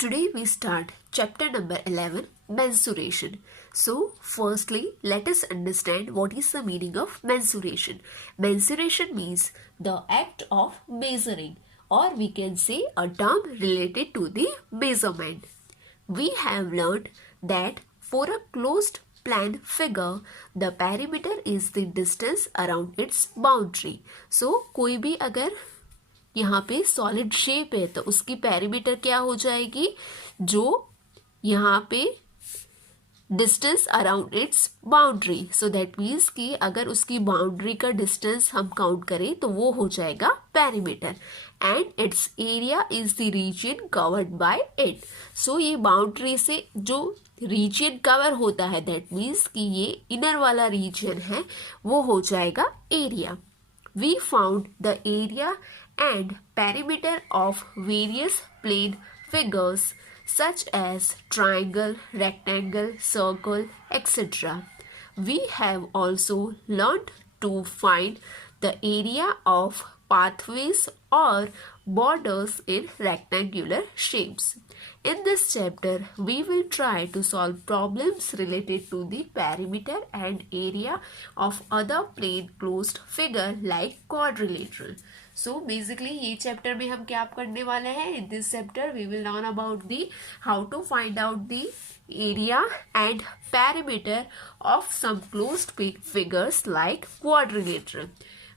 Today we start chapter number 11, mensuration. So, firstly, let us understand what is the meaning of mensuration. Mensuration means the act of measuring, or we can say a term related to the measurement. We have learned that for a closed plane figure, the perimeter is the distance around its boundary. So, कोई भी अगर यहाँ पे solid shape है तो उसकी perimeter क्या हो जाएगी, जो यहाँ पे distance around its boundary. So that means कि अगर उसकी बाउंड्री का डिस्टेंस हम काउंट करें तो वो हो जाएगा perimeter. And its area is the region covered by it. So ये बाउंड्री से जो रीजन कवर होता है, दैट मीन्स कि ये इनर वाला रीजन है, वो हो जाएगा area. We found the area and perimeter of various plane figures such as triangle, rectangle, circle, etc. We have also learned to find the area of pathways or borders in rectangular shapes. In this chapter, we will try to solve problems related to the perimeter and area of other plane closed figure like quadrilateral. So basically ये chapter में हम क्या करने वाले हैं? In this chapter we will learn about the how to find out the area and perimeter of some closed figures like quadrilateral.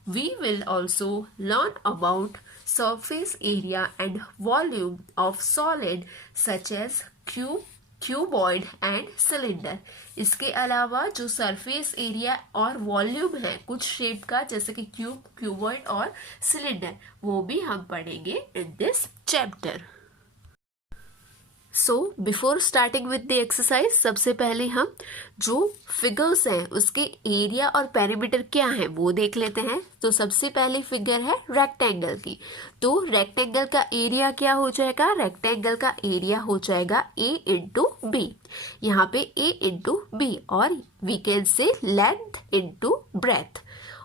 We will also learn about surface area and volume of solid such as cube, cuboid and cylinder. इसके अलावा जो surface area और volume है कुछ shape का, जैसे कि cube, cuboid और सिलेंडर, वो भी हम पढ़ेंगे in this chapter. So before starting with the exercise, सबसे पहले हम जो फिगर्स हैं उसके एरिया और पेरीमीटर क्या है वो देख लेते हैं. तो सबसे पहले फिगर है रेक्टेंगल की. तो रेक्टेंगल का एरिया क्या हो जाएगा? रेक्टेंगल का एरिया हो जाएगा a इंटू बी. यहाँ पे a इंटू बी, और we can say length into breadth.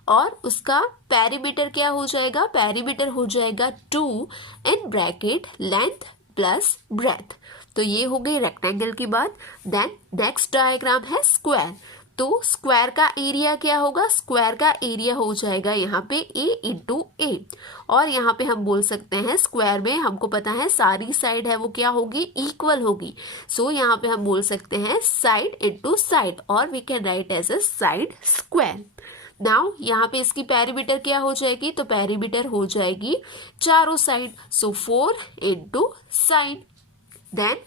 और उसका पेरीमीटर क्या हो जाएगा? पेरीमीटर हो जाएगा 2 in bracket length plus breath. तो ये हो गई रेक्टेंगल की बात. देन नेक्स्ट डायग्राम है स्क्वायर. तो स्क्वायर का एरिया क्या होगा? स्क्वायर का एरिया हो जाएगा यहाँ पे a इंटू ए. और यहाँ पे हम बोल सकते हैं स्क्वायर में हमको पता है सारी साइड है वो क्या होगी? इक्वल होगी. सो यहाँ पे हम बोल सकते हैं साइड इंटू साइड, और we can write as a side square. Now यहाँ पे इसकी पेरीमीटर क्या हो जाएगी? तो पेरीमीटर हो जाएगी चारों side, so 4 into side. Then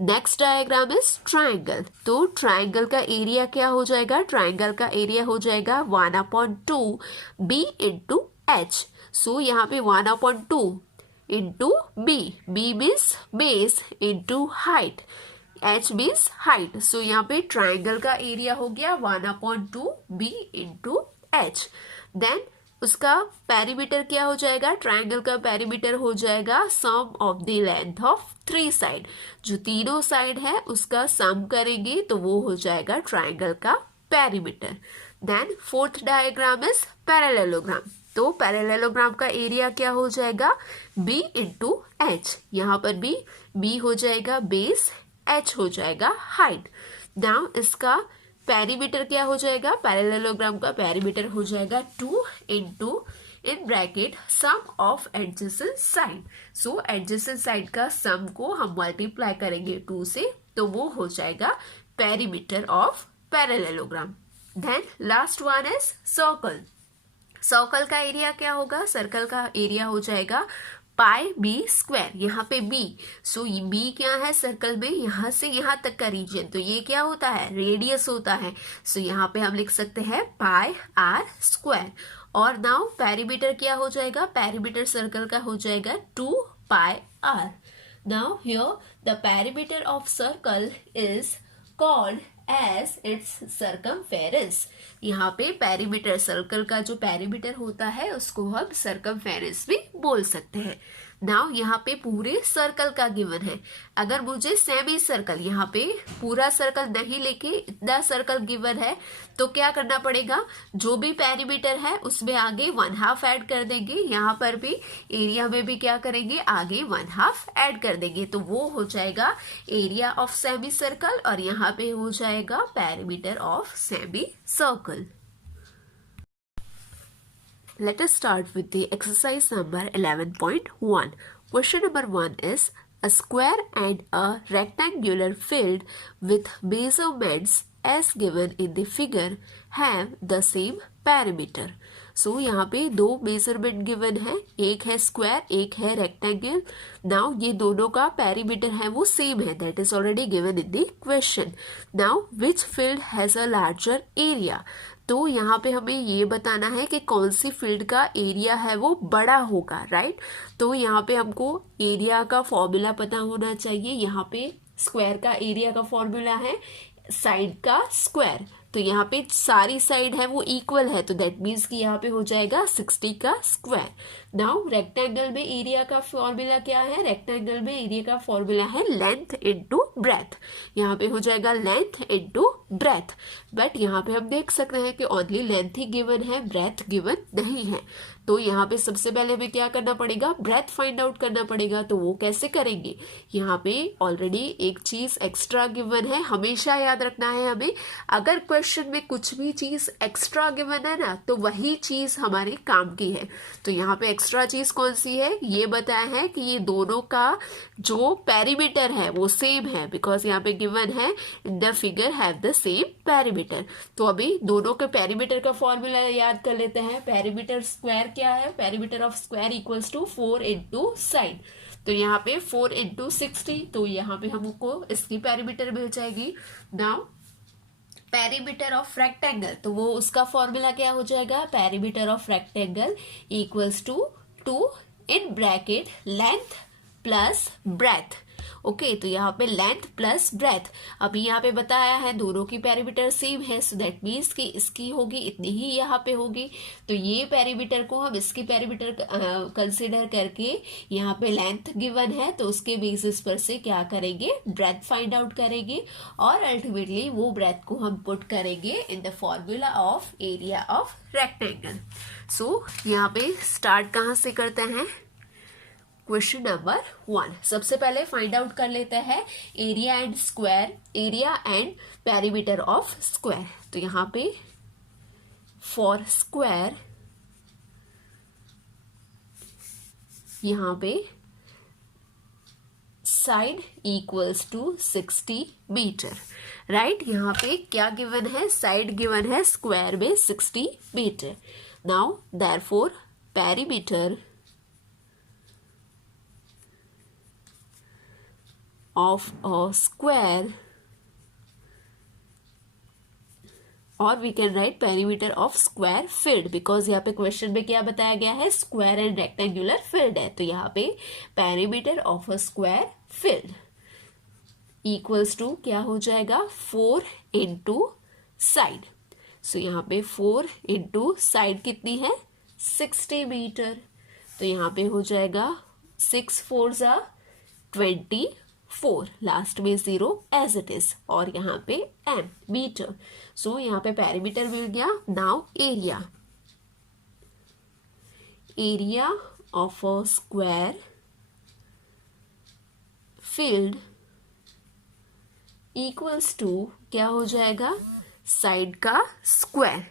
next diagram is triangle. तो ट्राइंगल का एरिया क्या हो जाएगा? ट्राइंगल का एरिया हो जाएगा 1/2 बी इंटू एच. सो यहाँ पे 1/2 into B. B means base into height, H means height. So यहाँ पे ट्राइंगल का एरिया हो गया 1/2 बी इंटू एच. देन उसका पेरीमीटर क्या हो जाएगा? ट्राइंगल का पेरीमीटर हो जाएगा sum of the length of 3 side. जो तीनों साइड है उसका सम करेंगे तो वो हो जाएगा ट्राइंगल का perimeter. Then fourth diagram is parallelogram. तो पैरेललोग्राम का एरिया क्या हो जाएगा? b into H. यहाँ पर भी b हो जाएगा बेस, h हो जाएगा हाइट. नाउ इसका पेरीमीटर क्या हो जाएगा? पैरेललोग्राम का पेरीमीटर हो जाएगा 2 into in bracket sum of adjacent side. So adjacent side का सम को हम मल्टीप्लाई करेंगे 2 से, तो वो हो जाएगा perimeter of parallelogram. Then last one is circle. Circle का एरिया क्या होगा? सर्कल का एरिया हो जाएगा पाई बी स्क्वायर. यहाँ पे b, सो b क्या है सर्कल में? यहाँ से यहाँ तक का रीजन. तो ये क्या होता है? रेडियस होता है. सो यहाँ पे हम लिख सकते हैं पाई आर स्क्वायर. और नाउ पेरीमीटर क्या हो जाएगा? पेरीमीटर सर्कल का हो जाएगा 2 pi R. Now here the perimeter of circle is called as its circumference. यहाँ पे पेरीमीटर सर्कल का जो पेरीमीटर होता है उसको हम सर्कमफेरेंस भी बोल सकते हैं. नाउ यहाँ पे पूरे सर्कल का गिवन है। अगर मुझे सेमी सर्कल, यहाँ पे पूरा सर्कल नहीं लेके इतना सर्कल गिवन है तो क्या करना पड़ेगा, जो भी पेरीमीटर है उसमें आगे 1/2 ऐड कर देंगे। यहाँ पर भी एरिया में भी क्या करेंगे, आगे 1/2 ऐड कर देंगे, तो वो हो जाएगा एरिया ऑफ सेमी सर्कल और यहाँ पे हो जाएगा perimeter of semi circle. Let us start with the exercise number 11.1. Question number 1 is a square and a rectangular field with measurements as given in the figure have the same perimeter. So यहाँ पे दो measurement given है, एक है square एक है rectangle. Now ये दोनों का पेरीमीटर है वो सेम है, that is already given in the question. Now which field has a larger area, तो यहाँ पे हमें ये बताना है कि कौन सी फील्ड का एरिया है वो बड़ा होगा, राइट। तो यहाँ पे हमको एरिया का फॉर्मूला पता होना चाहिए। यहाँ पे स्क्वायर का एरिया का फॉर्मूला है साइड का स्क्वायर, तो यहाँ पे सारी साइड है वो इक्वल है, तो दैट मीन्स कि यहाँ पे हो जाएगा 60 का स्क्वायर। नाउ रेक्टेंगल में एरिया का फॉर्मूला क्या है, रेक्टेंगल में एरिया का फॉर्मूला है लेंथ इनटू ब्रेथ, यहाँ पे हो जाएगा लेंथ इनटू ब्रेथ। बट यहाँ पे हम देख सकते हैं कि ओनली लेंथ ही गिवन है, ब्रेथ गिवन नहीं है। तो यहाँ पे सबसे पहले हमें क्या करना पड़ेगा, ब्रेथ फाइंड आउट करना पड़ेगा। तो वो कैसे करेंगे, यहाँ पे ऑलरेडी एक चीज एक्स्ट्रा गिवन है, हमेशा याद रखना है हमें, अगर क्वेश्चन में कुछ भी चीज एक्स्ट्रा गिवन है ना तो वही चीज हमारे काम की है। तो यहाँ पे एक्स्ट्रा चीज कौन सी है, ये बताया है कि ये दोनों का जो पेरीमीटर है वो सेम है, बिकॉज यहाँ पे गिवन है in the figure have the same perimeter. तो अभी दोनों के पेरीमीटर का फॉर्मूला याद कर लेते हैं। पेरीमीटर स्क्वायर क्या है, perimeter of square equals to 4 into side, तो यहाँ पे 4 इंटू 60, तो यहाँ पे हमको इसकी पेरीमीटर मिल जाएगी। नाउ पेरीमीटर ऑफ रेक्टेंगल, तो वो उसका फॉर्मूला क्या हो जाएगा, perimeter of rectangle equals to 2 in bracket length plus breadth. Okay, तो यहाँ पे लेंथ प्लस ब्रेथ, अभी यहाँ पे बताया है दोनों की पेरीमीटर सेम है, सो दैट मीन्स कि इसकी होगी इतनी ही यहाँ पे होगी। तो ये पेरीमीटर को हम इसकी पेरीमीटर कंसिडर करके, यहाँ पे लेंथ गिवन है तो उसके बेसिस पर से क्या करेंगे, ब्रेथ फाइंड आउट करेंगे और अल्टीमेटली वो ब्रेथ को हम पुट करेंगे in the formula of area of rectangle. So यहाँ पे स्टार्ट कहाँ से करते हैं, क्वेश्चन नंबर 1। सबसे पहले फाइंड आउट कर लेते हैं area and square, area and perimeter of square. तो यहाँ पे फॉर स्क्वायर, यहाँ पे side equals to 60 metre, right. यहाँ पे क्या गिवन है, साइड गिवन है स्क्वायर में 60 metre. Now therefore perimeter of a square, और we can write perimeter of square filled, because यहाँ पे क्वेश्चन में क्या बताया गया है, स्क्वायर एंड रेक्टेंगुलर फील्ड है, तो यहाँ पे perimeter of a square filled equals to क्या हो जाएगा, 4 इंटू साइड। सो यहाँ पे 4 इंटू साइड कितनी है, 60 मीटर, तो यहाँ पे हो जाएगा 6 4 जा 24, लास्ट में 0 एज इट इज, और यहाँ पे m मीटर। सो यहाँ पे पेरीमीटर मिल गया। Now area, area of a square field equals to क्या हो जाएगा, साइड का स्क्वायर।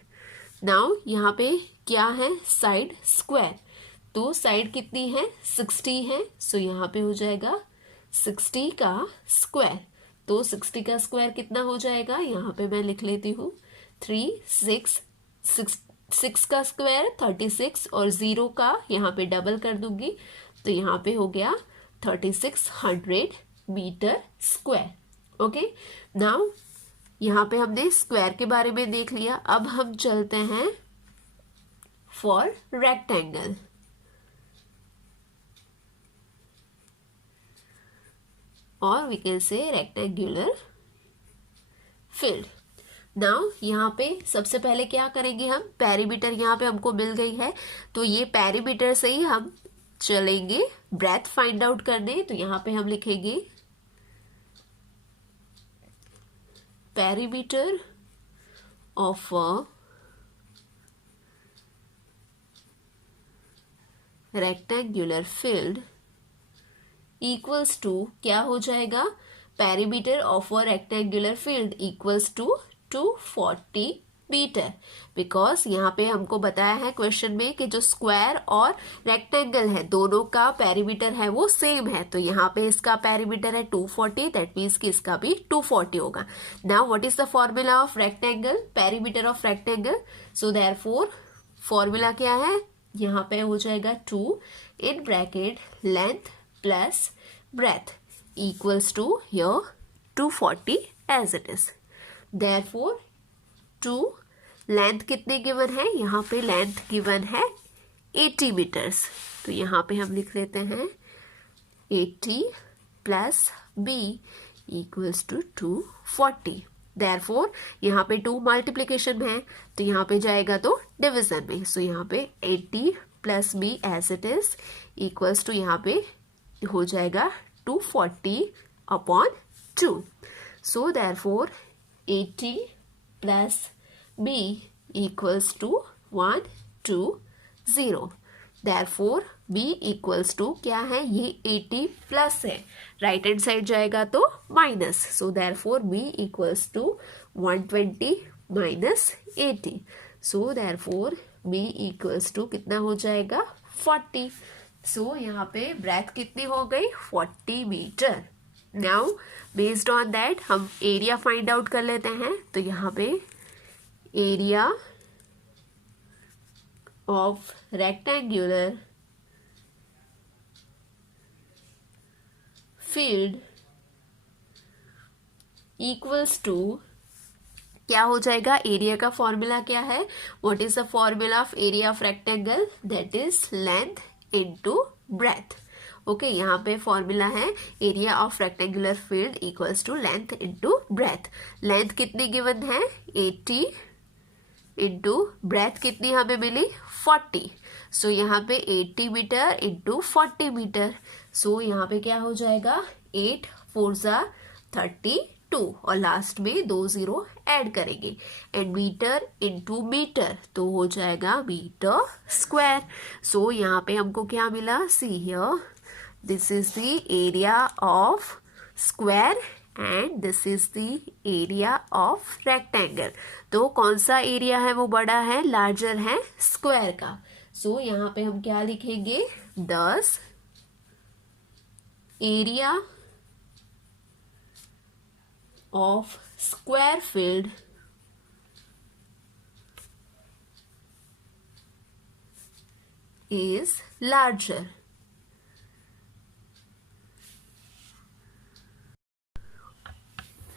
नाउ यहाँ पे क्या है, साइड स्क्वायर, तो साइड कितनी है, 60 है, सो यहाँ पे हो जाएगा 60 का स्क्वायर। तो 60 का स्क्वायर कितना हो जाएगा, यहाँ पे मैं लिख लेती हूँ 6 का स्क्वायर 36 और 0 का यहाँ पे डबल कर दूंगी, तो यहाँ पे हो गया 3600 मीटर स्क्वायर। ओके, नाउ यहाँ पे हमने स्क्वायर के बारे में देख लिया, अब हम चलते हैं फॉर रेक्टेंगल। और we can say rectangular field. Now यहाँ पे सबसे पहले क्या करेंगे हम, पेरीमीटर यहाँ पे हमको मिल गई है, तो ये पेरीमीटर से ही हम चलेंगे ब्रेथ फाइंड आउट करने। तो यहाँ पे हम लिखेंगे perimeter of a rectangular field equals to, क्या हो जाएगा, perimeter of a rectangular field equals to 240 metre. Because यहाँ पे हमको बताया है क्वेश्चन में कि जो स्क्वायर और रेक्टेंगल है दोनों का पेरीमीटर है वो सेम है। तो यहाँ पे इसका पेरीमीटर है 240, दैट मीन्स कि इसका भी 240 होगा। Now what is the formula of rectangle, perimeter of rectangle? So therefore formula क्या है, यहाँ पे हो जाएगा 2 in bracket length plus breadth equals to here 240 as it is. Therefore 2 length कितनी गिवन है, यहाँ पे लेंथ गिवन है 80 मीटर्स। तो यहाँ पे हम लिख लेते हैं 80 plus b equals to 240। Therefore यहाँ पे 2 मल्टीप्लीकेशन है तो यहाँ पे जाएगा तो डिवीजन में। सो यहाँ पे 80 plus b as it is equals to यहाँ पे हो जाएगा 240 upon 2। So therefore 80 plus b equals to 120। Therefore b equals to क्या है, ये 80 प्लस है, राइट हैंड साइड जाएगा तो minus. So therefore b equals to 120 minus 80। So therefore b equals to कितना हो जाएगा 40। सो यहाँ पे ब्रेथ कितनी हो गई 40 metre. Now based on that हम एरिया फाइंड आउट कर लेते हैं। तो यहाँ पे area of rectangular field equals to, क्या हो जाएगा, एरिया का फॉर्मूला क्या है, what is the formula of area of rectangle, that is length into breadth. Okay, यहाँ पे फॉर्मूला है area of rectangular field equals to length into breadth. Length कितनी गिवन है 80 इंटू ब्रेथ कितनी हमें मिली 40। सो यहाँ पे 80 मीटर इंटू 40 मीटर। सो यहाँ पे क्या हो जाएगा 8 4 32 और लास्ट में 2 0 ऐड करेंगे एंड मीटर इंटू मीटर तो हो जाएगा मीटर स्क्वायर। सो यहाँ पे हमको क्या मिला, see here this is the area of square and this is the area of rectangle. तो कौन सा एरिया है वो बड़ा है, लार्जर है स्क्वायर का। सो यहाँ पे हम क्या लिखेंगे 10 area of square field is larger.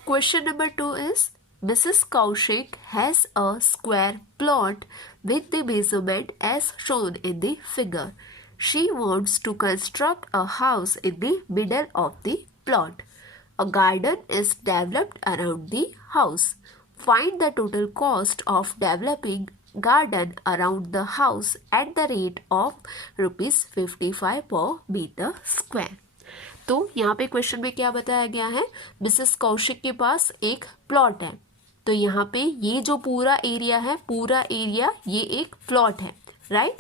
Question number 2 is Mrs. Kaushik has a square plot with the measurement as shown in the figure. She wants to construct a house in the middle of the plot. A garden is developed around the house. Find the total cost of developing garden around the house at the rate of ₹55 per meter square. तो यहाँ पे question में क्या बताया गया है, Mrs Kaushik के पास एक प्लॉट है। तो यहाँ पे ये जो पूरा एरिया है, पूरा एरिया ये एक प्लॉट है, राइट।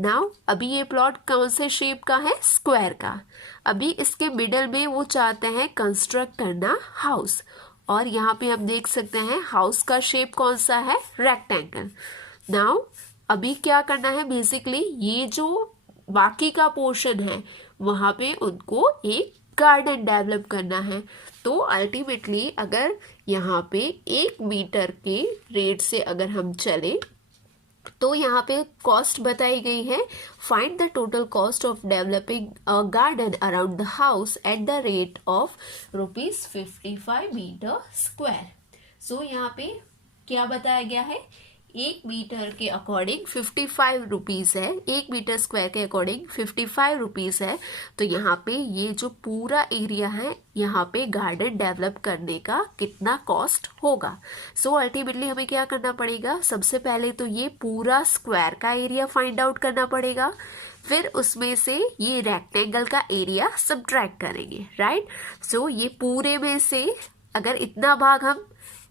नाउ अभी ये प्लॉट कौन से शेप का है, स्क्वायर का। अभी इसके मिडल में वो चाहते हैं कंस्ट्रक्ट करना हाउस, और यहाँ पे हम देख सकते हैं हाउस का शेप कौन सा है, रेक्टेंगल। नाउ अभी क्या करना है, बेसिकली ये जो बाकी का पोर्शन है वहाँ पे उनको एक गार्डन डेवलप करना है। तो अल्टीमेटली अगर यहाँ पे 1 मीटर के रेट से अगर हम चले तो यहाँ पे कॉस्ट बताई गई है, find the total cost of developing a garden around the house at the rate of ₹55 metre square. So यहाँ पे क्या बताया गया है, एक मीटर के अकॉर्डिंग 55 रुपीज़ है, 1 मीटर स्क्वायर के अकॉर्डिंग 55 रुपीज़ है। तो यहाँ पे ये जो पूरा एरिया है, यहाँ पे गार्डन डेवलप करने का कितना कॉस्ट होगा। सो अल्टीमेटली हमें क्या करना पड़ेगा, सबसे पहले तो ये पूरा स्क्वायर का एरिया फाइंड आउट करना पड़ेगा, फिर उसमें से ये रेक्टेंगल का एरिया सब्ट्रैक्ट करेंगे, राइट। सो ये पूरे में से अगर इतना भाग हम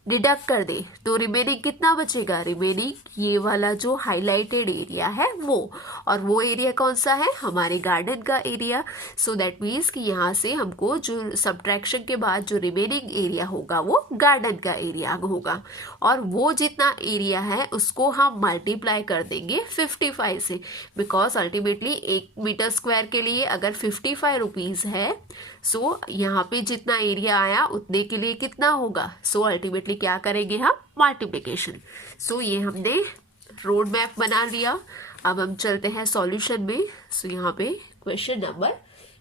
डिडक्ट कर दे तो रिमेनिंग कितना बचेगा, रिमेनिंग ये वाला जो हाईलाइटेड एरिया है वो, और वो एरिया कौन सा है, हमारे गार्डन का एरिया। सो दैट मीन्स कि यहाँ से हमको जो सब्ट्रैक्शन के बाद जो रिमेनिंग एरिया होगा वो गार्डन का एरिया होगा, और वो जितना एरिया है उसको हम मल्टीप्लाई कर देंगे 55 से, बिकॉज अल्टीमेटली 1 मीटर स्क्वायर के लिए अगर 55 रुपीज़ है, सो यहाँ पे जितना एरिया आया उतने के लिए कितना होगा। सो अल्टीमेटली क्या करेंगे हम, मल्टीप्लिकेशन। सो ये हमने रोड मैप बना लिया। अब हम चलते हैं सॉल्यूशन में। सो यहाँ पे क्वेश्चन नंबर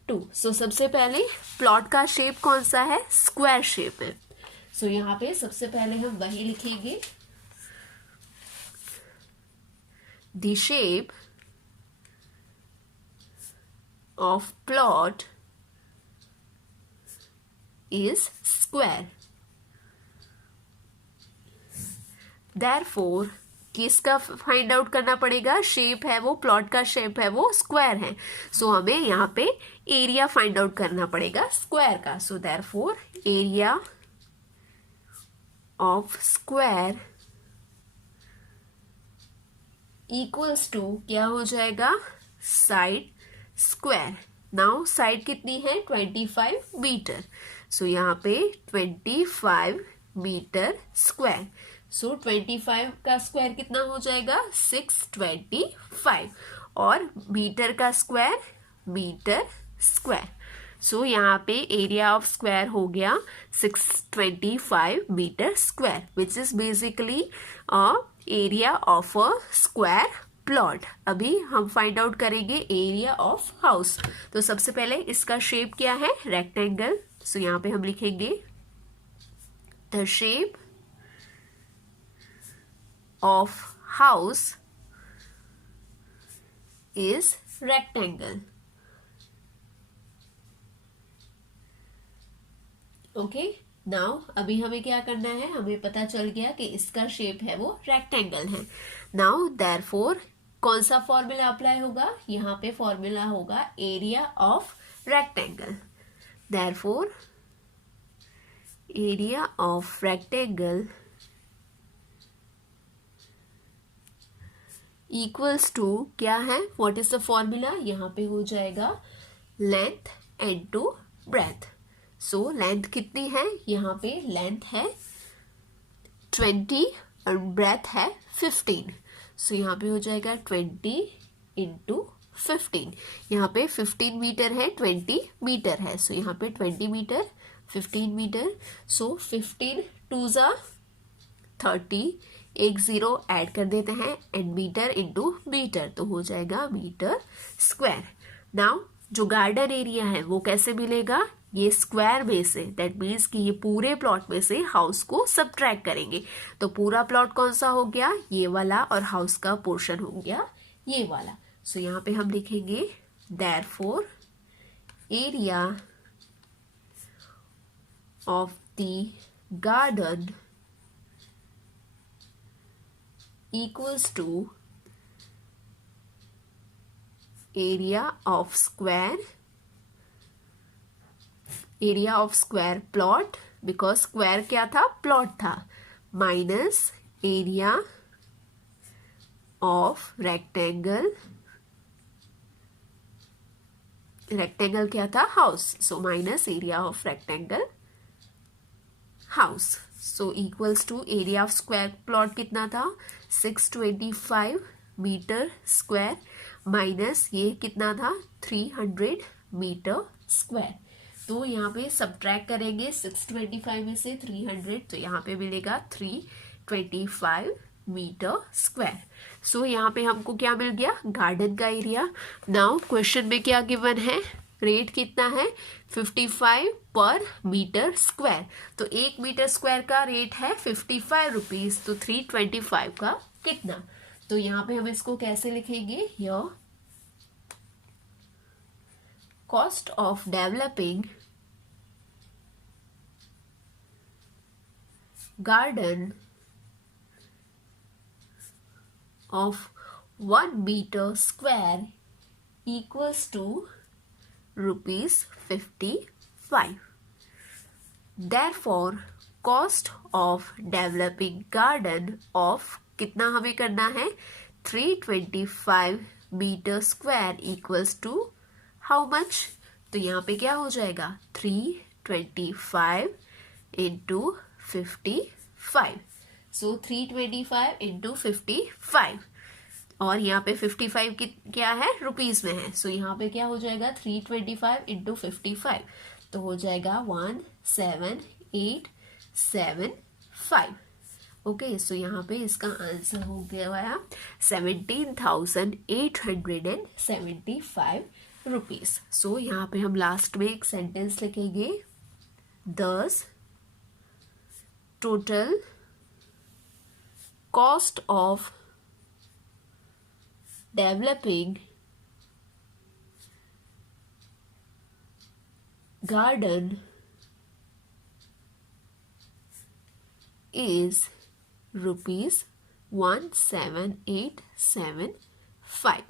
2। सो सबसे पहले प्लॉट का शेप कौन सा है, स्क्वायर शेप है। सो यहाँ पे सबसे पहले हम वही लिखेंगे, the shape of plot is square. Therefore किसका फाइंड आउट करना पड़ेगा, शेप है वो, प्लॉट का शेप है वो स्क्वायर है। सो हमें यहाँ पे एरिया फाइंड आउट करना पड़ेगा स्क्वायर का। So therefore area of square equals to क्या हो जाएगा, साइड स्क्वायर। नाउ साइड कितनी है, 25 मीटर। सो यहाँ पे 25 मीटर स्क्वायर। सो 25 का स्क्वायर कितना हो जाएगा, 625, और मीटर का स्क्वायर मीटर स्क्वायर। सो यहाँ पे एरिया ऑफ स्क्वायर हो गया 625 metre square, which is basically area of a square plot. अभी हम फाइंड आउट करेंगे एरिया ऑफ हाउस। तो सबसे पहले इसका शेप क्या है, रेक्टेंगल। सो यहाँ पे हम लिखेंगे the shape of house is rectangle. Okay, now अभी हमें क्या करना है, हमें पता चल गया कि इसका शेप है वो रेक्टेंगल है। नाउ देयरफॉर कौन सा फॉर्मूला अप्लाई होगा, यहाँ पे फॉर्मूला होगा area of rectangle. Therefore area of rectangle equals to क्या है, व्हाट इज द फॉर्मूला, यहाँ पे हो जाएगा length into breath. So length कितनी है, यहाँ पे लेंथ है 20 और ब्रेथ है 15। सो यहाँ पे हो जाएगा 20 इंटू 15। यहाँ पे 15 मीटर है, 20 मीटर है। सो यहाँ पे 20 मीटर 15 मीटर। सो 15 2 जा 30, एक 0 ऐड कर देते हैं, एंड मीटर इंटू मीटर, तो हो जाएगा मीटर स्क्वायर। नाउ जो गार्डन एरिया है वो कैसे मिलेगा, ये स्क्वायर में से, दैट मीन्स कि ये पूरे प्लॉट में से हाउस को सबट्रैक्ट करेंगे। तो पूरा प्लॉट कौन सा हो गया, ये वाला, और हाउस का पोर्शन हो गया ये वाला। सो यहाँ पे हम लिखेंगे therefore area of the garden equals to area of square, area of square plot, because square क्या था, प्लॉट था, minus area of rectangle, rectangle क्या था, house. So minus area of rectangle house. So equals to area of square plot कितना था, 625 metre square, minus ये कितना था 300 मीटर स्क्वायर। तो यहाँ पे सब्ट्रैक्ट करेंगे 625 में से 300, तो यहाँ पे मिलेगा 325 मीटर स्क्वायर। सो यहाँ पे हमको क्या मिल गया, गार्डन का एरिया। नाउ क्वेश्चन में क्या गिवन है, रेट कितना है 55 पर मीटर स्क्वायर। तो 1 मीटर स्क्वायर का रेट है 55 रुपीज, तो 325 का कितना। तो यहाँ पे हम इसको कैसे लिखेंगे, your cost of developing garden of 1 meter square equals to rupees 55. Therefore, cost of developing garden of कितना हमें करना है 325 metre square equals to how much। तो यहाँ पे क्या हो जाएगा 325 into 55। सो 325 इंटू 55 और यहाँ पे 55 क्या है रुपीज में है। सो यहाँ पे क्या हो जाएगा 325 इंटू 55 तो हो जाएगा 17875। ओके, सो यहाँ पे इसका आंसर हो गया 17,875 रुपीज। सो यहाँ पे हम लास्ट में एक सेंटेंस लिखेंगे, दस total cost of developing garden is rupees 17,875.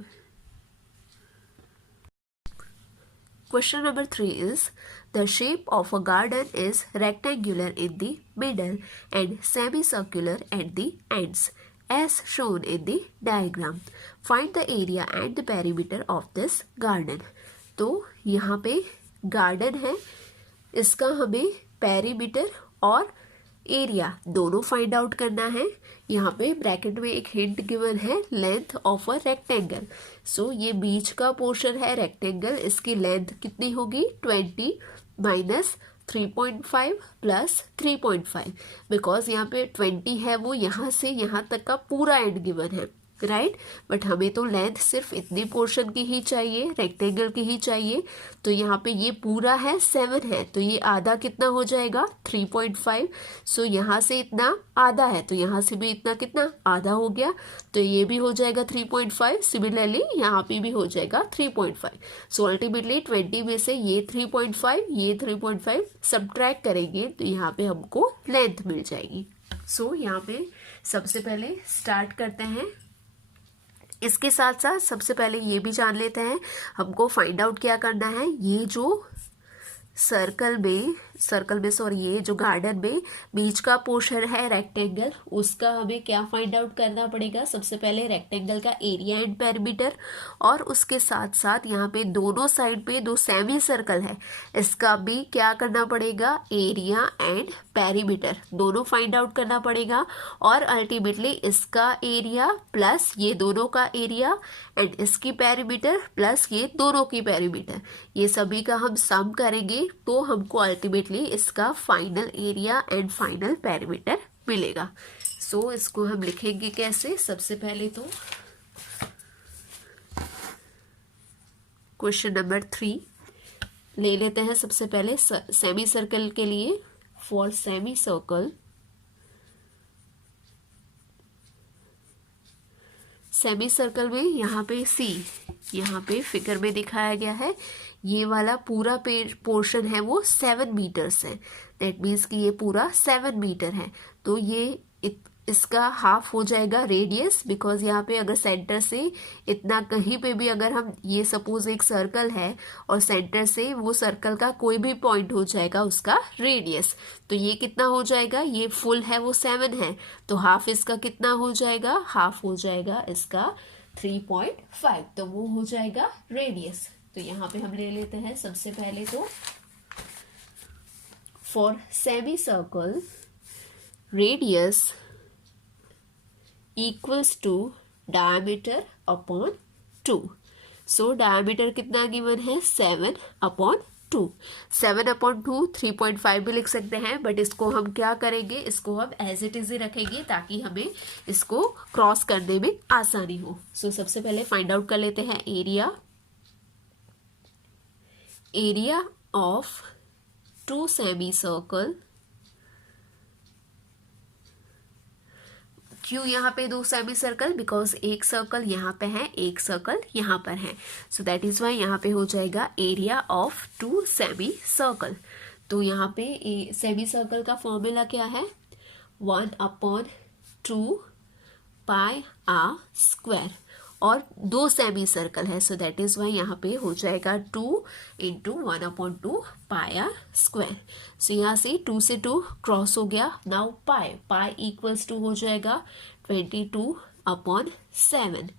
Question number 3 is, the shape of a garden is rectangular in the middle and semicircular at the ends, as shown in the diagram. Find the area and the perimeter of this garden. तो यहाँ पे garden है, इसका हमें perimeter और area दोनों find out करना है। यहाँ पे ब्रैकेट में एक हिंट गिवन है, लेंथ ऑफ अ रेक्टेंगल। सो ये बीच का पोर्शन है रेक्टेंगल, इसकी लेंथ कितनी होगी 20 माइनस 3.5 प्लस 3.5, बिकॉज यहाँ पे 20 है, वो यहाँ से यहाँ तक का पूरा एंड गिवन है, राइट। बट हमें तो लेंथ सिर्फ इतनी पोर्शन की ही चाहिए, रेक्टेंगल की ही चाहिए। तो यहाँ पे ये पूरा है 7 है, तो ये आधा कितना हो जाएगा 3.5। सो यहाँ से इतना आधा है, तो यहाँ से भी इतना कितना आधा हो गया, तो ये भी हो जाएगा 3.5। सिमिलरली यहाँ पे भी हो जाएगा 3.5। सो अल्टीमेटली 20 में से ये 3.5 ये 3.5 सब्ट्रैक्ट करेंगे तो यहाँ पे हमको लेंथ मिल जाएगी। सो यहाँ पे सबसे पहले स्टार्ट करते हैं। इसके साथ साथ सबसे पहले ये भी जान लेते हैं हमको फाइंड आउट क्या करना है। ये जो सर्कल में सॉरी ये जो गार्डन में बीच का पोर्शन है रेक्टेंगल, उसका हमें क्या फाइंड आउट करना पड़ेगा। सबसे पहले रेक्टेंगल का एरिया एंड पेरीमीटर, और उसके साथ साथ यहाँ पे दोनों साइड पे दो सेमी सर्कल है, इसका भी क्या करना पड़ेगा एरिया एंड पेरीमीटर दोनों फाइंड आउट करना पड़ेगा। और अल्टीमेटली इसका एरिया प्लस ये दोनों का एरिया एंड इसकी पेरीमीटर प्लस ये दोनों की पेरीमीटर, ये सभी का हम सम करेंगे तो हमको अल्टीमेटली इसका final area and final perimeter मिलेगा। सो इसको हम लिखेंगे कैसे। सबसे पहले तो क्वेश्चन नंबर 3 ले लेते हैं। सबसे पहले सेमी सर्कल के लिए, फॉर सेमी सर्कल में यहाँ पे यहाँ पे फिगर में दिखाया गया है, ये वाला पूरा पोर्शन है वो 7 मीटर्स है। दैट मीन्स कि ये पूरा 7 मीटर है, तो ये इसका हाफ हो जाएगा रेडियस, बिकॉज यहाँ पे अगर सेंटर से इतना कहीं पे भी अगर हम ये सपोज एक सर्कल है और सेंटर से वो सर्कल का कोई भी पॉइंट हो जाएगा उसका रेडियस, तो ये कितना हो जाएगा, ये फुल है वो 7 है, तो हाफ इसका कितना हो जाएगा, हाफ हो जाएगा इसका 3.5, तो वो हो जाएगा रेडियस। तो यहाँ पे हम ले लेते हैं सबसे पहले तो for semi circle radius equals to diameter upon 2। So diameter कितना गिवन है 7/2। 7/2 3.5 भी लिख सकते हैं, बट इसको हम क्या करेंगे, इसको हम एज इट इज ही रखेंगे ताकि हमें इसको क्रॉस करने में आसानी हो। सो सबसे पहले फाइंड आउट कर लेते हैं एरिया ऑफ 2 सेमी सर्कल क्यों यहाँ पे दो सेमी सर्कल, बिकॉज एक सर्कल यहाँ पे है, एक सर्कल यहाँ पर है, सो दैट इज वाई यहाँ पे हो जाएगा area of two semi circle. तो यहाँ पे सेमी सर्कल का फॉर्मूला क्या है, 1/2 पाई आर स्क्वायर, और दो सेमी सर्कल है, सो दैट इज वाई यहाँ पे हो जाएगा 2 इंटू 1/2 पाई आर स्क्वायर। सो यहाँ से 2 से 2 क्रॉस हो गया, नाउ पाई इक्वल्स टू हो जाएगा 22/7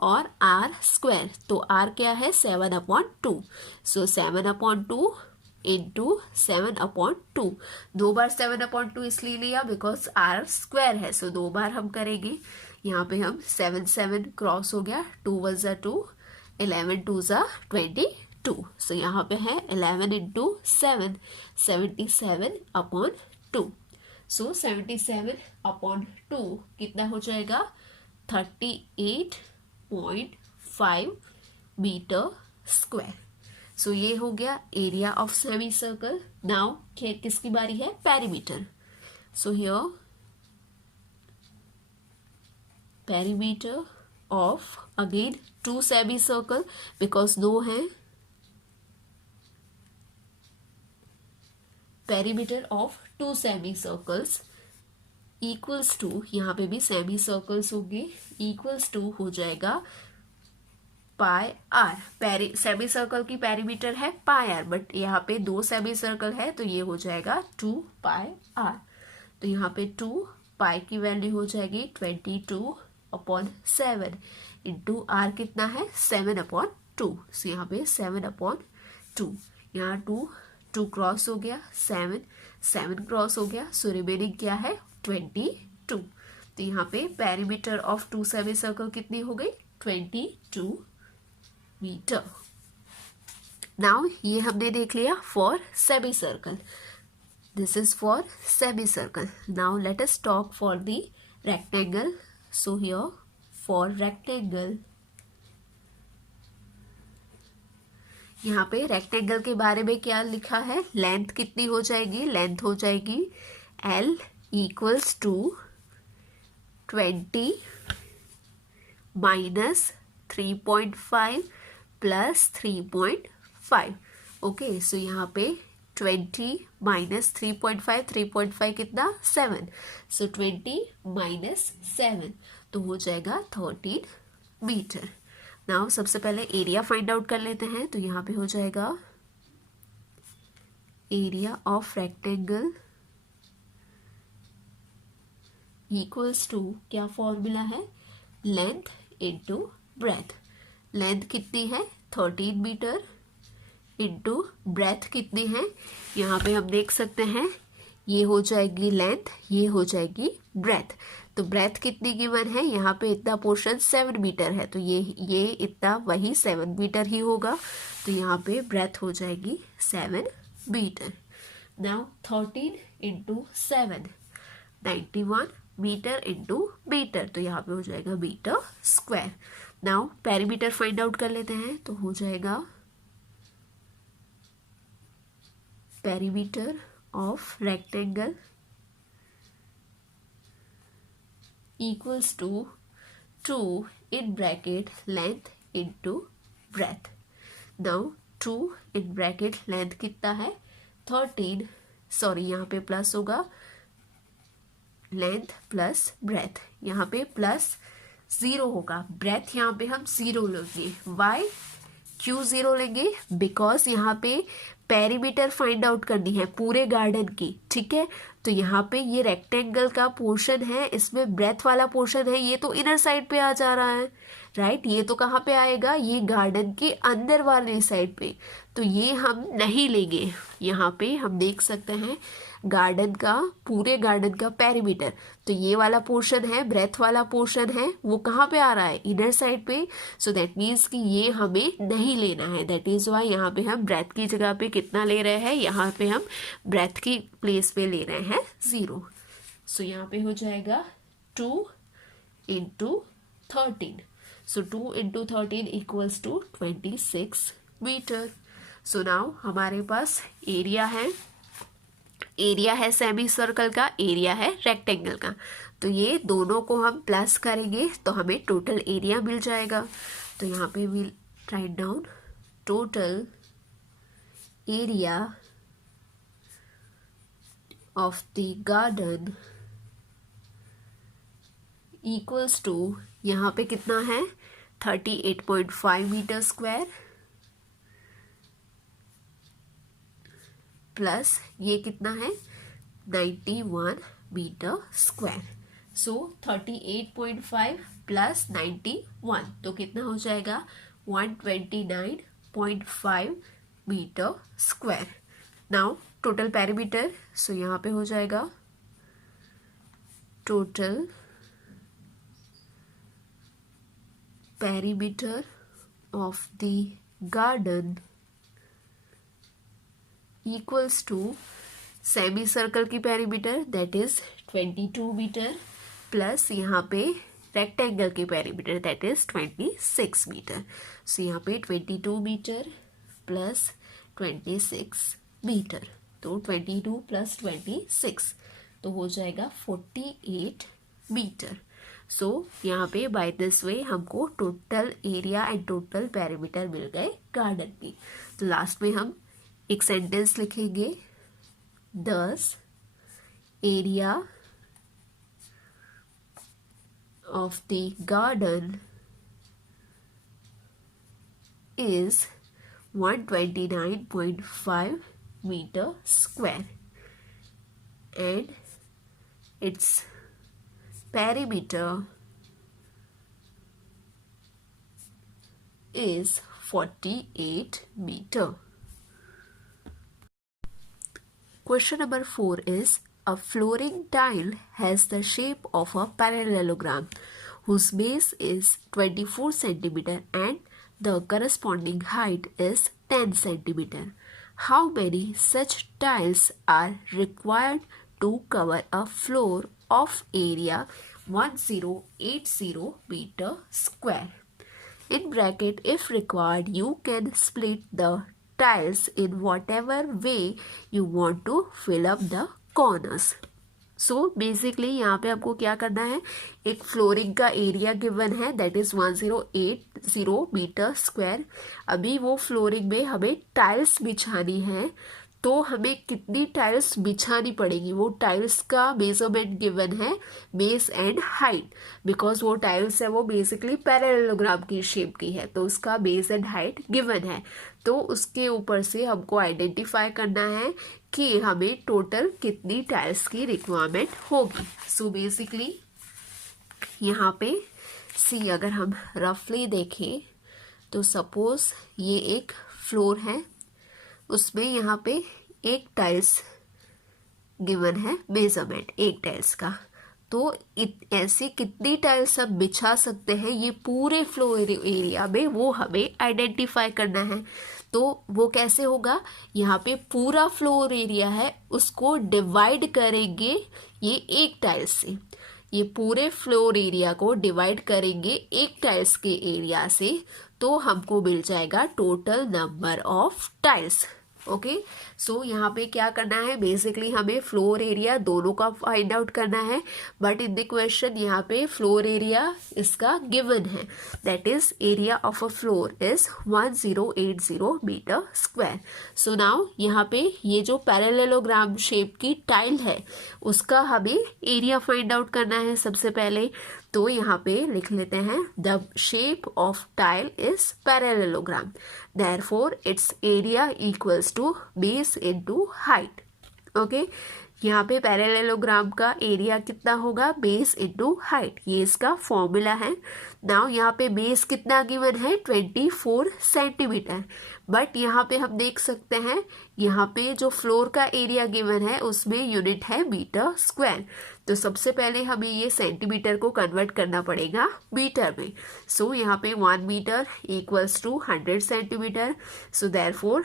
और आर स्क्वायर, तो आर क्या है 7/2, सो 7/2 इंटू 7/2, दो बार 7/2 इसलिए लिया बिकॉज आर स्क्वायर है, सो दो बार हम करेंगे। यहाँ पे हम 7 क्रॉस हो गया, 2 1 ज़ा 2, 11 2 ज़ा 22, सो यहाँ पे है 11 इंटू 7, 77/2, सो 77/2 कितना हो जाएगा 38.5 मीटर स्क्वायर। सो ये हो गया area of semi circle. Now किसकी बारी है, perimeter. So here perimeter of again two semi circle, because दो हैं, perimeter of two semi circles equals to, यहाँ पे भी सेमी सर्कल्स होंगे, इक्वल्स टू हो जाएगा पाई आर। सेमी सर्कल की पेरीमीटर है पाई आर, बट यहाँ पे दो सेमी सर्कल है तो ये हो जाएगा 2 पाई आर। तो यहाँ पे 2 पाई की वैल्यू हो जाएगी 22/7 इंटू आर कितना है 7/2, सो यहाँ पे 7/2, यहाँ 2 क्रॉस हो गया, 7 क्रॉस हो गया, सो रिमेनिंग क्या है 22। तो यहाँ पे perimeter of two semi circle कितनी हो गई 22 मीटर। नाउ ये हमने देख लिया for semi circle, this is for semi circle. Now let us talk for the rectangle. So here for rectangle, यहाँ पे रेक्टेंगल के बारे में क्या लिखा है, लेंथ कितनी हो जाएगी, लेंथ हो जाएगी L equals to 20 minus 3.5 plus 3.5। Okay, so यहाँ पे 20 माइनस 3.5, 3.5 कितना 7, सो 20 माइनस 7 तो हो जाएगा 13 मीटर। नाउ सबसे पहले एरिया फाइंड आउट कर लेते हैं, तो यहाँ पे हो जाएगा area of rectangle equals to, क्या फॉर्मूला है, लेंथ इंटू ब्रेथ। लेंथ कितनी है 13 मीटर इंटू ब्रेथ कितनी है, यहाँ पे हम देख सकते हैं ये हो जाएगी लेंथ, ये हो जाएगी ब्रेथ। तो ब्रेथ कितनी गिवन है, यहाँ पे इतना पोर्शन 7 मीटर है, तो ये इतना वही 7 मीटर ही होगा, तो यहाँ पे ब्रेथ हो जाएगी 7 metre. Now 13 into 7 91 metre into metre, तो यहाँ पे हो जाएगा metre square. Now perimeter find out कर लेते हैं, तो हो जाएगा perimeter of rectangle equals to 2 in bracket length into breadth. Now 2 in bracket length कितना है 13, सॉरी यहाँ पे प्लस होगा, लेंथ प्लस ब्रेथ, यहाँ पे प्लस 0 होगा, ब्रेथ यहाँ पे हम 0 लेंगे। वाई क्यों 0 लेंगे, बिकॉज यहाँ पे पेरीमीटर फाइंड आउट करनी है पूरे गार्डन की, ठीक है। तो यहाँ पे ये रेक्टेंगल का पोर्शन है, इसमें ब्रेथ वाला पोर्शन है, ये तो इनर साइड पे आ जा रहा है, राइट। ये तो कहाँ पे आएगा, ये गार्डन के अंदर वाली साइड पे, तो ये हम नहीं लेंगे। यहाँ पे हम देख सकते हैं गार्डन का, पूरे गार्डन का पेरीमीटर, तो ये वाला पोर्शन है, ब्रेथ वाला पोर्शन है, वो कहाँ पे आ रहा है, इनर साइड पे। सो दैट मीन्स कि ये हमें नहीं लेना है, दैट इज वाई यहाँ पे हम ब्रेथ की जगह पे कितना ले रहे हैं, यहाँ पे हम ब्रेथ की प्लेस पे ले रहे हैं 0। सो यहाँ पे हो जाएगा 2 into 13, so 2 into 13 equals to 26 metre. So now हमारे पास एरिया है, एरिया है सेमी सर्कल का, एरिया है रेक्टेंगल का। तो ये दोनों को हम प्लस करेंगे तो हमें टोटल एरिया मिल जाएगा। तो यहाँ पे will write down total area of the garden equals to, यहाँ पे कितना है 38.5 मीटर स्क्वायर प्लस ये कितना है 91 मीटर स्क्वायर। सो 38.5 प्लस 91 तो कितना हो जाएगा 129.5 metre square. Now total perimeter, so यहाँ पे हो जाएगा total perimeter of the garden equals to semi circle की perimeter that is 22 metre plus यहाँ पे रेक्टेंगल की perimeter that is 26 metre. So यहाँ पे 22 मीटर प्लस 26 मीटर, तो 22 प्लस 26 तो हो जाएगा 48 मीटर। सो यहाँ पे बाय दिस वे हमको total area and total perimeter मिल गए गार्डन की। तो लास्ट में हम एक सेंटेंस लिखेंगे, thus area of the garden is 129.5 metre square and it's perimeter is 48 meter. Question number 4 is, a flooring tile has the shape of a parallelogram whose base is 24 centimeter and the corresponding height is 10 centimeter. How many such tiles are required to cover a floor of area 1080 meter square? In bracket, if required, you can split the tiles in whatever way you want to fill up the corners. So basically यहाँ पे आपको क्या करना है, एक flooring का area given है that is 1080 metre square. अभी वो फ्लोरिंग में हमें टाइल्स बिछानी है, तो हमें कितनी टाइल्स बिछानी पड़ेगी, वो टाइल्स का मेजरमेंट गिवन है बेस एंड हाइट, बिकॉज वो टाइल्स है वो बेसिकली पैरेललोग्राम की शेप की है, तो उसका बेस एंड हाइट गिवन है। तो उसके ऊपर से हमको आइडेंटिफाई करना है कि हमें टोटल कितनी टाइल्स की रिक्वायरमेंट होगी। सो बेसिकली यहाँ पे सी अगर हम रफली देखें तो सपोज ये एक फ्लोर है, उसमें यहाँ पे एक टाइल्स गिवन है मेजरमेंट एक टाइल्स का, तो ऐसी कितनी टाइल्स हम बिछा सकते हैं ये पूरे फ्लोर एरिया में वो हमें आइडेंटिफाई करना है। तो वो कैसे होगा, यहाँ पे पूरा फ्लोर एरिया है उसको डिवाइड करेंगे ये एक टाइल्स से, ये पूरे फ्लोर एरिया को डिवाइड करेंगे एक टाइल्स के एरिया से, तो हमको मिल जाएगा total number of tiles. Okay, so यहाँ पे क्या करना है, बेसिकली हमें फ्लोर एरिया दोनों का फाइंड आउट करना है, बट इन द क्वेश्चन यहाँ पे फ्लोर एरिया इसका गिवन है that is area of a floor is 1080 metre square. So now यहाँ पे ये जो पैरेललोग्राम शेप की टाइल है उसका हमें एरिया फाइंड आउट करना है सबसे पहले। तो यहाँ पे लिख लेते हैं the shape of tile is parallelogram, therefore its area equals to base into height. Okay, यहाँ पे पैरेललोग्राम का एरिया कितना होगा, बेस इनटू हाइट, ये इसका फॉर्मूला है। नाउ यहाँ पे बेस कितना गिवन है 24 सेंटीमीटर, बट यहाँ पे हम देख सकते हैं यहाँ पे जो फ्लोर का एरिया गिवन है उसमें यूनिट है मीटर स्क्वायर, तो सबसे पहले हमें ये सेंटीमीटर को कन्वर्ट करना पड़ेगा मीटर में। सो यहाँ पे 1 metre equals to 100 centimetre, so therefore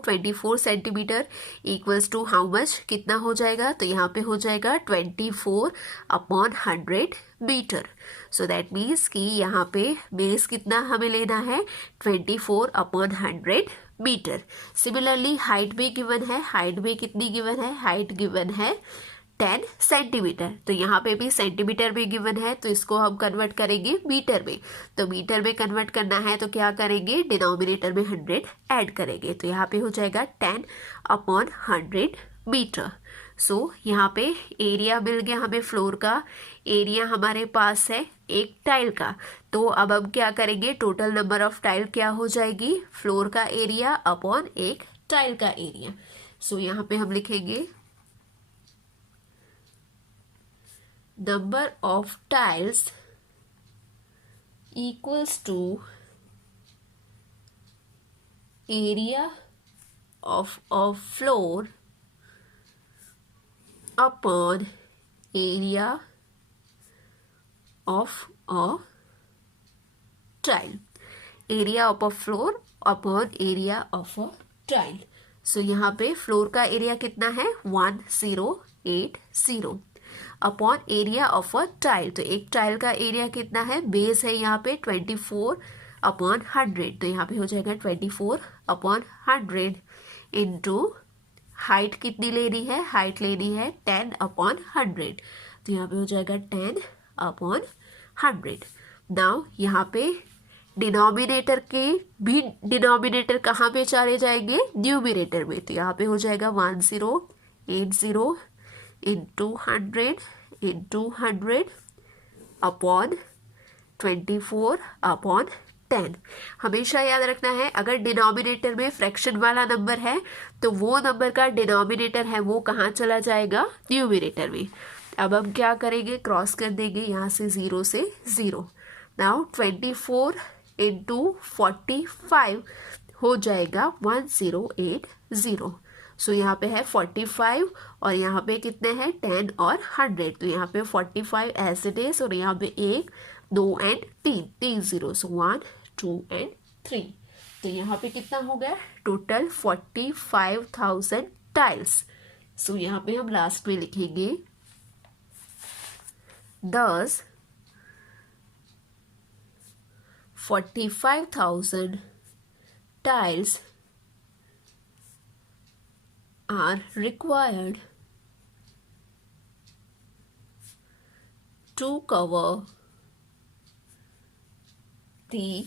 24 centimetre equals to how much, कितना हो जाएगा, तो यहाँ पे हो जाएगा 24/100 मीटर। सो दैट मीन्स कि यहाँ पे बेस कितना हमें लेना है 24/100 मीटर। सिमिलरली हाइट भी गिवन है, हाइट भी कितनी गिवन है, हाइट गिवन है 10 सेंटीमीटर। तो यहाँ पे भी सेंटीमीटर में गिवन है, तो इसको हम कन्वर्ट करेंगे मीटर में। तो मीटर में कन्वर्ट करना है तो क्या करेंगे, डिनोमिनेटर में 100 ऐड करेंगे। तो यहाँ पे हो जाएगा 10/100 मीटर। सो यहाँ पे एरिया मिल गया हमें फ्लोर का। एरिया हमारे पास है एक टाइल का। तो अब हम क्या करेंगे, टोटल नंबर ऑफ टाइल क्या हो जाएगी, फ्लोर का एरिया अपॉन एक टाइल का एरिया। सो यहाँ पे हम लिखेंगे number of tiles equals to area of a floor upon area of a tile. Area of a floor upon area of a tile. So यहाँ पे फ्लोर का एरिया कितना है 1080 upon area of a tile. तो एक tile का area कितना है, बेस है यहाँ पे 24/100। तो यहाँ पे हो जाएगा 24/100 इंटू हाइट कितनी लेनी है, हाइट लेनी है 10/100। तो यहाँ पे हो जाएगा 10/100। नाउ यहाँ पे डिनोमिनेटर के भी डिनोमिनेटर कहाँ पे चले जाएंगे, न्यूमिनेटर में। तो यहाँ पे हो जाएगा 1080 इंटू 100 अपॉन 24/10। हमेशा याद रखना है, अगर डिनोमिनेटर में फ्रैक्शन वाला नंबर है तो वो नंबर का डिनोमिनेटर है वो कहाँ चला जाएगा, न्यूमिनेटर में। अब हम क्या करेंगे, क्रॉस कर देंगे यहाँ से 0 से 0। नाउ 24 इंटू 45 हो जाएगा 1080। सो यहाँ पे है 45 और यहाँ पे कितने हैं 10 और 100। तो यहाँ पे 45 एज इट इज और यहाँ पे 1 2 एंड 3 0। So 1 2 and 3। तो यहाँ पे कितना हो गया, टोटल 45,000 टाइल्स। सो यहाँ पे हम लास्ट में लिखेंगे 45,000 tiles are required to cover the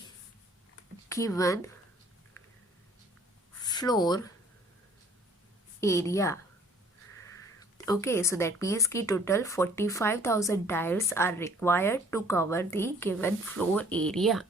given floor area. Okay, so that means कि total 45,000 tiles are required to cover the given floor area.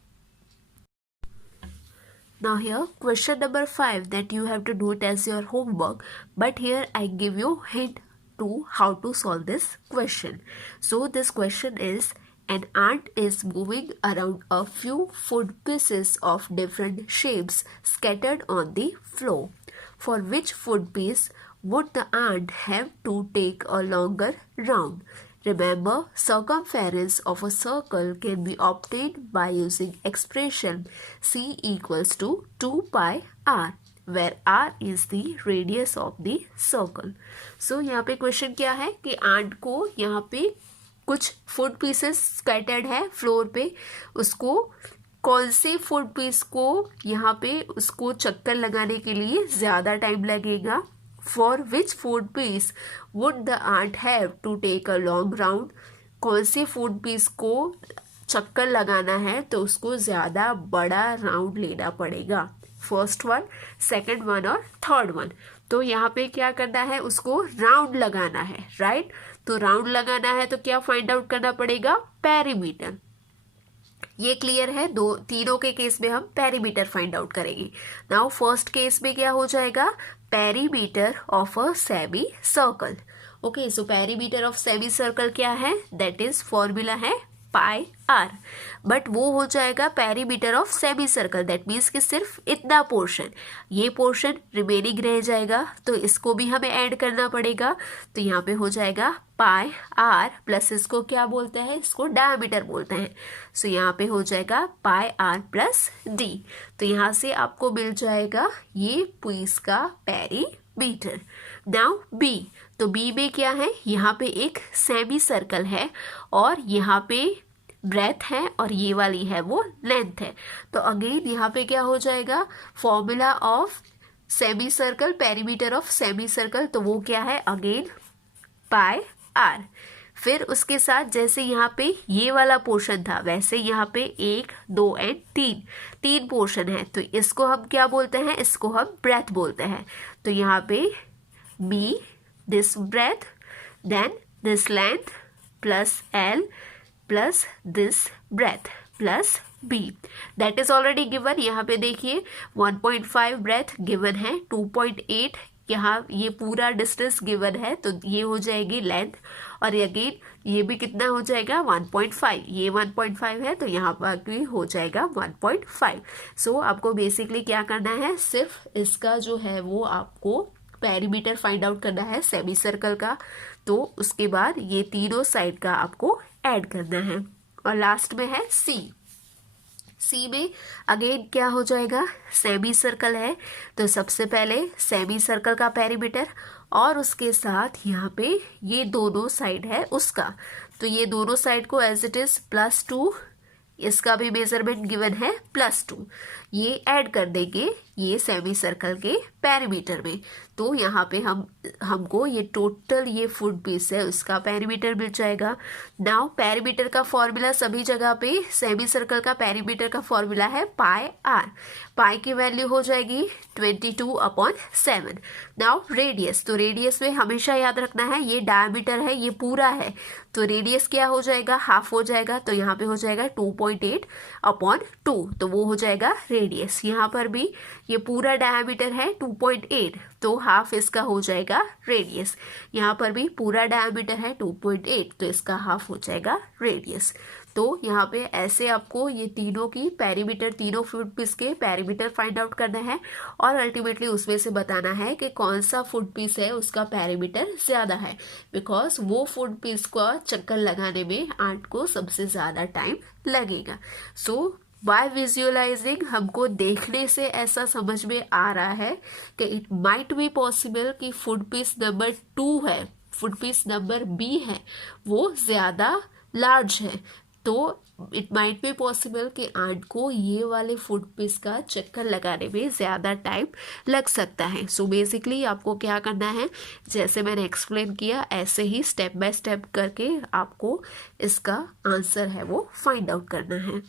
Now here question number 5 that you have to do it as your homework, but here I give you hint to how to solve this question. So this question is, an ant is moving around a few food pieces of different shapes scattered on the floor. For which food piece would the ant have to take a longer round? Remember, circumference of a circle can be obtained by using expression C equals to 2 pi r, where r is the radius of the circle. So यहाँ पे question क्या है कि aunt को यहाँ पे कुछ food pieces scattered है फ्लोर पे, उसको कौन से फूड पीस को यहाँ पे उसको चक्कर लगाने के लिए ज़्यादा टाइम लगेगा. For which food piece would the ant have to take a long round? कौन से फूड पीस को चक्कर लगाना है तो उसको ज़्यादा बड़ा राउंड लेना पड़ेगा. फर्स्ट वन, सेकंड वन और थर्ड वन. तो यहाँ पे क्या करना है, उसको राउंड लगाना है, राइट. तो राउंड लगाना है तो क्या फाइंड आउट करना पड़ेगा, पेरीमीटर. ये क्लियर है. तीनों के केस में हम पेरीमीटर फाइंड आउट करेंगे. नाउ फर्स्ट केस में क्या हो जाएगा, perimeter of a semi circle. Okay, so perimeter of semi circle क्या है, दैट इज फॉर्मूला है पाई आर. बट वो हो जाएगा perimeter of semi circle, that means कि सिर्फ इतना पोर्शन, ये पोर्शन रिमेनिंग रह जाएगा तो इसको भी हमें ऐड करना पड़ेगा. तो यहाँ पे हो जाएगा पाई आर प्लस इसको क्या बोलते हैं, इसको डायमीटर बोलते हैं. सो यहाँ पे हो जाएगा पाई आर प्लस डी. तो यहाँ से आपको मिल जाएगा ये पीस का पेरीमीटर. नाउ बी, तो बी में क्या है, यहाँ पे एक सेमी सर्कल है और यहाँ पे ब्रेथ है और ये वाली है वो लेंथ है. तो अगेन यहाँ पे क्या हो जाएगा, formula of semi circle, perimeter of semi circle, तो वो क्या है अगेन पाई आर। फिर उसके साथ जैसे यहाँ पे ये वाला पोर्शन था वैसे यहाँ पे 1, 2 एंड 3 पोर्शन है, तो इसको हम क्या बोलते हैं, इसको हम ब्रेथ बोलते हैं। तो यहाँ पे B this breadth, then this length plus L plus this breadth plus B, that is already given. यहाँ पे देखिए 1.5 ब्रेथ गिवन है, 2.8 यहाँ ये पूरा डिस्टेंस गिवन है, तो ये हो जाएगी लेंथ, और अगेन ये भी कितना हो जाएगा 1.5, ये 1.5 है तो यहाँ पर भी हो जाएगा 1.5। सो आपको बेसिकली क्या करना है, सिर्फ इसका जो है वो आपको पेरीमीटर फाइंड आउट करना है सेमी सर्कल का, तो उसके बाद ये तीनों साइड का आपको ऐड करना है। और लास्ट में है सी में अगेन क्या हो जाएगा, सेमी सर्कल है, तो सबसे पहले सेमी सर्कल का पेरीमीटर और उसके साथ यहाँ पे ये दोनों साइड है उसका, तो ये दोनों साइड को एज इट इज +2, इसका भी मेजरमेंट गिवन है +2, ये ऐड कर देंगे ये सेमी सर्कल के पेरीमीटर में। तो यहाँ पे हमको ये टोटल ये फुट पीस है उसका पेरीमीटर मिल जाएगा। नाउ पेरीमीटर का फॉर्मूला सभी जगह पे सेमी सर्कल का पेरीमीटर का फॉर्मूला है पाई आर, पाई की वैल्यू हो जाएगी 22/7। नाउ रेडियस, तो रेडियस में हमेशा याद रखना है ये डायमीटर है, ये पूरा है, तो रेडियस क्या हो जाएगा, हाफ हो जाएगा, तो यहाँ पे हो जाएगा 2.8/2, तो वो हो जाएगा रेडियस। यहाँ पर भी ये पूरा डायमीटर है 2.8, तो हाफ इसका हो जाएगा रेडियस। यहाँ पर भी पूरा डायमीटर है 2.8, तो इसका हाफ हो जाएगा रेडियस। तो यहाँ पे ऐसे आपको ये तीनों की पेरीमीटर, तीनों फुट पीस के पेरीमीटर फाइंड आउट करना है और अल्टीमेटली उसमें से बताना है कि कौन सा फुट पीस है उसका पेरीमीटर ज़्यादा है, बिकॉज वो फुट पीस का चक्कर लगाने में आर्ट को सबसे ज़्यादा टाइम लगेगा। सो बाय विजुअलाइजिंग हमको देखने से ऐसा समझ में आ रहा है कि इट माइट बी पॉसिबल कि फुट पीस नंबर 2 है, फुट पीस नंबर बी है, वो ज़्यादा लार्ज है, तो इट माइट बी पॉसिबल कि आंट को ये वाले फुट पीस का चक्कर लगाने में ज़्यादा टाइम लग सकता है। सो बेसिकली आपको क्या करना है, जैसे मैंने एक्सप्लेन किया ऐसे ही स्टेप बाय स्टेप करके आपको इसका आंसर है वो फाइंड आउट करना है।